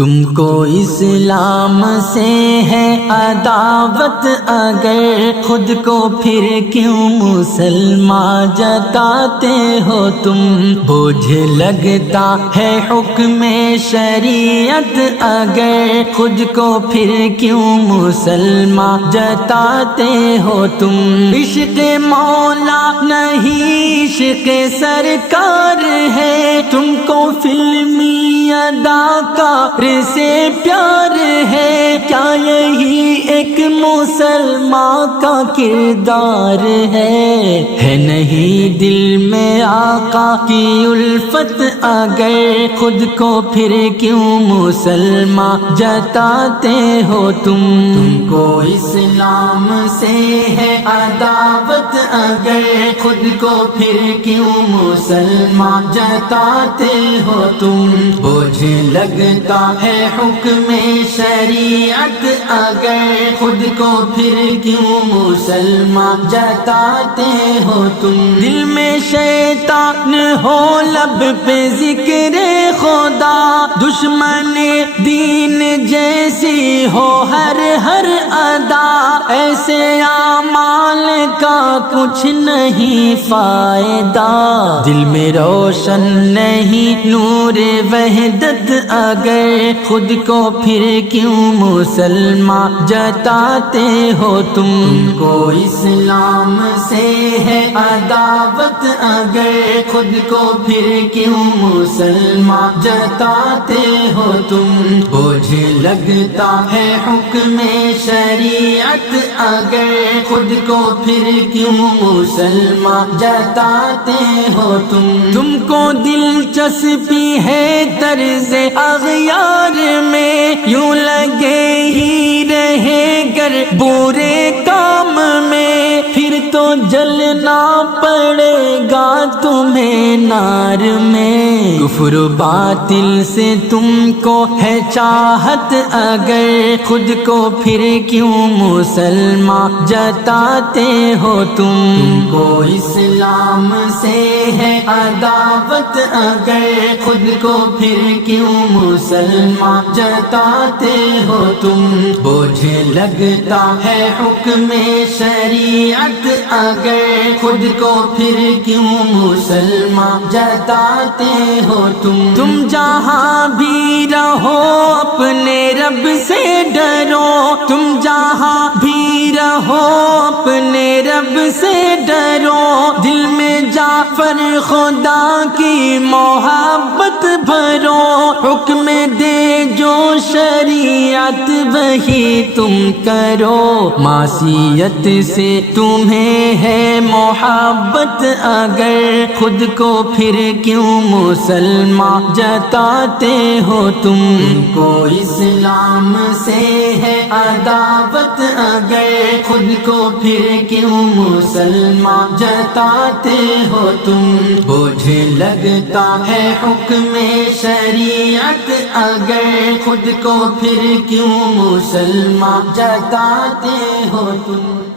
تم کو اسلام سے ہے عداوت، اگر خود کو پھر کیوں مسلمان جتاتے ہو تم؟ بوجھ لگتا ہے حکم شریعت، اگر خود کو پھر کیوں مسلمان جتاتے ہو تم؟ عشق مولا نہیں عشق سرکار ہے، تم کو فلمی اداکار سے پیار ہے، کیا یہی ایک مسلمان کا کردار ہے نہیں دل میں آقا کی الفت، اگر خود کو پھر کیوں مسلمان جتاتے ہو تم؟ تم کو اسلام سے ہے عداوت، اگر خود کو پھر کیوں مسلمان جتاتے ہو تم؟ بوجھ لگتا ہے حکم شریعت، اگر خود کو پھر کیوں مسلمان جتاتے ہو تم؟ دل میں شیطان ہو لب پہ ذکر خدا، دشمن دین جیسی ہو ہر ادا، ایسے اعمال کا کچھ نہیں فائدہ، دل میں روشن نہیں نور وحدت، اگر خود کو پھر کیوں مسلمان جتاتے ہو تم؟ تم کو اسلام سے ہے عداوت، اگر خود کو پھر کیوں مسلمان جتاتے ہو تم؟ بوجھ لگتا ہے حکم شریعت، اگر خود کو پھر کیوں مسلمان جتاتے ہو تم؟ تم کو دلچسپی ہے طرز اغیار میں، یوں لگے ہی رہے گر برے کام میں، پھر تو جلنا پڑے گا تمہیں نار میں، کفر باطل سے تم کو ہے چاہت، اگر خود کو پھر کیوں مسلمان جتاتے ہو تم؟ تم کو اسلام سے ہے عداوت، اگر خود کو پھر کیوں مسلمان جتاتے ہو تم؟ بوجھ لگتا ہے حکم شریعت، اگر خود کو پھر کیوں مسلمان جتاتے ہو تم؟ تم جہاں بھی رہو اپنے رب سے ڈرو، تم جہاں بھی رہو اپنے رب سے ڈرو، دل میں جعفر خدا کی محبت بھرو، حکم دے جو شریعت وہی تم کرو، معصیت سے تمہیں ہے محبت، اگر خود کو پھر کیوں مسلمان جتاتے ہو تم؟ تم کو اسلام سے ہے عداوت، اگر خود کو پھر کیوں مسلمان جتاتے ہو تم؟ بوجھ لگتا ہے حکم شریعت، اگر خود کو پھر کیوں مسلمان جتاتے ہو تم؟